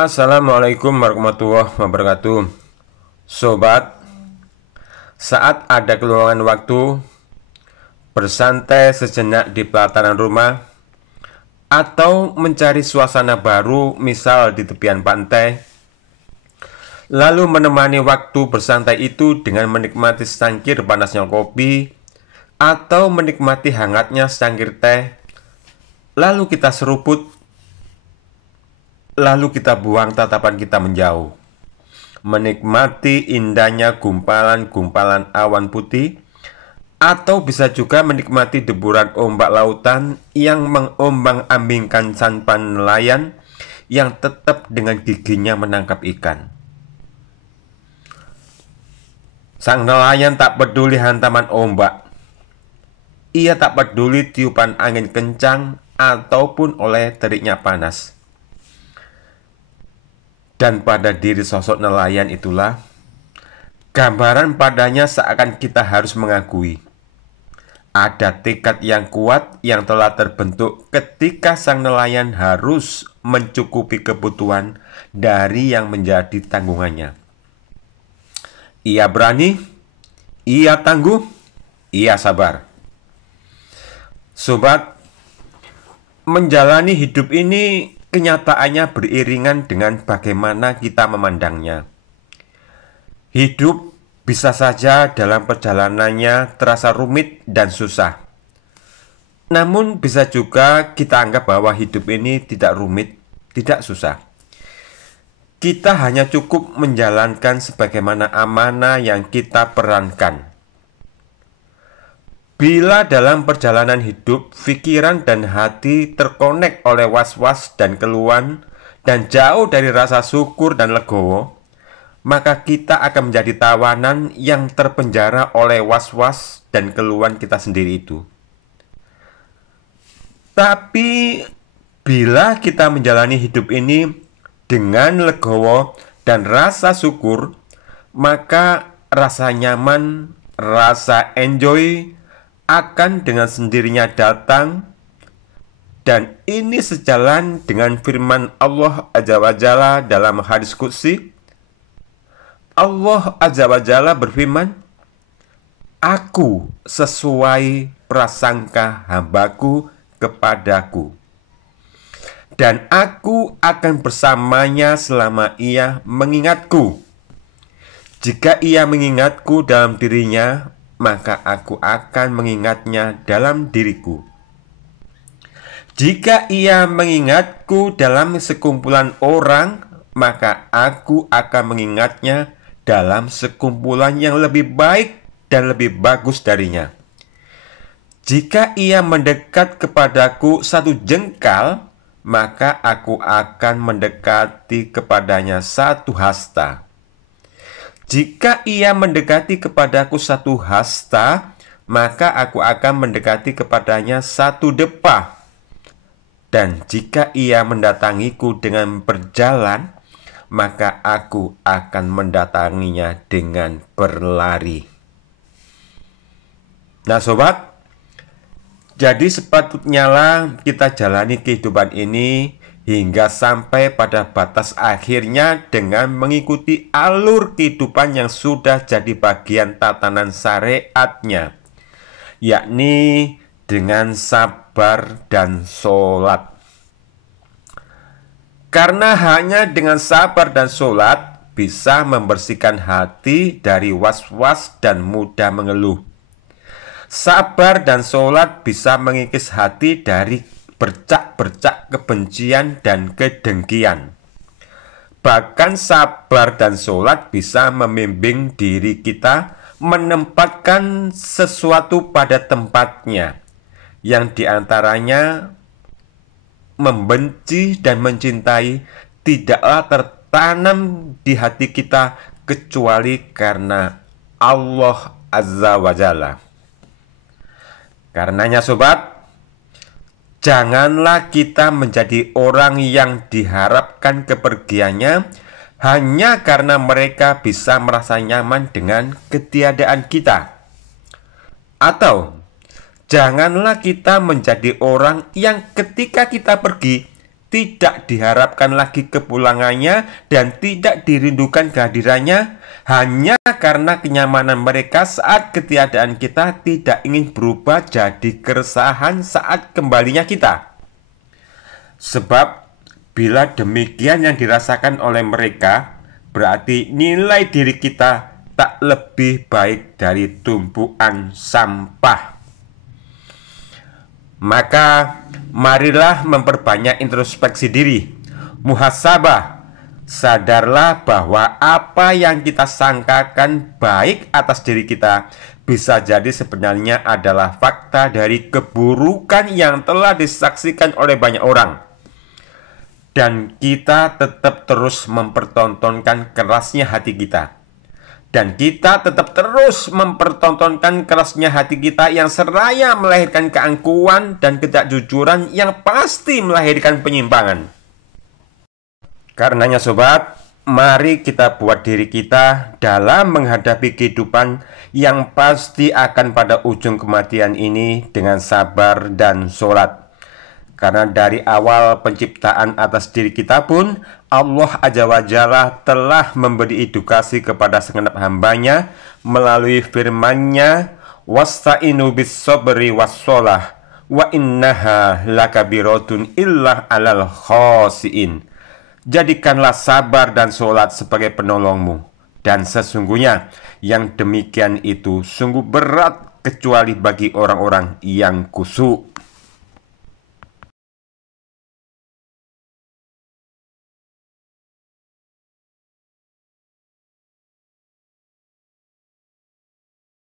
Assalamualaikum warahmatullahi wabarakatuh. Sobat, saat ada keluangan waktu, bersantai sejenak di pelataran rumah, atau mencari suasana baru, misal di tepian pantai, lalu menemani waktu bersantai itu dengan menikmati secangkir panasnya kopi, atau menikmati hangatnya secangkir teh, lalu kita seruput, lalu kita buang tatapan kita menjauh, menikmati indahnya gumpalan-gumpalan awan putih, atau bisa juga menikmati deburan ombak lautan yang mengombang-ambingkan sampan nelayan yang tetap dengan giginya menangkap ikan. Sang nelayan tak peduli hantaman ombak. Ia tak peduli tiupan angin kencang ataupun oleh teriknya panas. Dan pada diri sosok nelayan itulah gambaran padanya seakan kita harus mengakui ada tekad yang kuat yang telah terbentuk ketika sang nelayan harus mencukupi kebutuhan dari yang menjadi tanggungannya. Ia berani, ia tangguh, ia sabar. Sobat, menjalani hidup ini kenyataannya beriringan dengan bagaimana kita memandangnya. Hidup bisa saja dalam perjalanannya terasa rumit dan susah. Namun bisa juga kita anggap bahwa hidup ini tidak rumit, tidak susah. Kita hanya cukup menjalankan sebagaimana amanah yang kita perankan. Bila dalam perjalanan hidup, pikiran dan hati terkonek oleh was-was dan keluhan, dan jauh dari rasa syukur dan legowo, maka kita akan menjadi tawanan yang terpenjara oleh was-was dan keluhan kita sendiri itu. Tapi, bila kita menjalani hidup ini dengan legowo dan rasa syukur, maka rasa nyaman, rasa enjoy akan dengan sendirinya datang, dan ini sejalan dengan firman Allah Azza wa Jalla dalam hadis qudsi. Allah Azza wa Jalla berfirman, "Aku sesuai prasangka hambaku kepadaku, dan aku akan bersamanya selama ia mengingatku. Jika ia mengingatku dalam dirinya, maka aku akan mengingatnya dalam diriku. Jika ia mengingatku dalam sekumpulan orang, maka aku akan mengingatnya dalam sekumpulan yang lebih baik dan lebih bagus darinya. Jika ia mendekat kepadaku satu jengkal, maka aku akan mendekati kepadanya satu hasta. Jika ia mendekati kepadaku satu hasta, maka aku akan mendekati kepadanya satu depah. Dan jika ia mendatangiku dengan berjalan, maka aku akan mendatanginya dengan berlari." Nah sobat, jadi sepatutnya lah kita jalani kehidupan ini hingga sampai pada batas akhirnya dengan mengikuti alur kehidupan yang sudah jadi bagian tatanan syariatnya, yakni dengan sabar dan sholat. Karena hanya dengan sabar dan sholat bisa membersihkan hati dari was-was dan mudah mengeluh. Sabar dan sholat bisa mengikis hati dari bercak-bercak kebencian dan kedengkian. Bahkan sabar dan sholat bisa membimbing diri kita menempatkan sesuatu pada tempatnya, yang diantaranya membenci dan mencintai tidaklah tertanam di hati kita kecuali karena Allah Azza wa Jalla. Karenanya sobat, janganlah kita menjadi orang yang diharapkan kepergiannya hanya karena mereka bisa merasa nyaman dengan ketiadaan kita. Atau janganlah kita menjadi orang yang ketika kita pergi, tidak diharapkan lagi kepulangannya dan tidak dirindukan kehadirannya, hanya karena kenyamanan mereka saat ketiadaan kita tidak ingin berubah jadi keresahan saat kembalinya kita. Sebab bila demikian yang dirasakan oleh mereka, berarti nilai diri kita tak lebih baik dari tumpuan sampah. Maka marilah memperbanyak introspeksi diri, muhasabah. Sadarlah bahwa apa yang kita sangkakan baik atas diri kita bisa jadi sebenarnya adalah fakta dari keburukan yang telah disaksikan oleh banyak orang. Dan kita tetap terus mempertontonkan kerasnya hati kita. Dan kita tetap terus mempertontonkan kerasnya hati kita yang seraya melahirkan keangkuhan dan ketidakjujuran yang pasti melahirkan penyimpangan. Karenanya sobat, mari kita buat diri kita dalam menghadapi kehidupan yang pasti akan pada ujung kematian ini dengan sabar dan sholat. Karena dari awal penciptaan atas diri kita pun Allah Azza wa Jalla telah memberi edukasi kepada segenap hambanya melalui firman-Nya, wasta'inu bis sabri was sholah wa innaha lakabiratun illa alal khosiin. Jadikanlah sabar dan sholat sebagai penolongmu, dan sesungguhnya yang demikian itu sungguh berat kecuali bagi orang-orang yang khusyuk.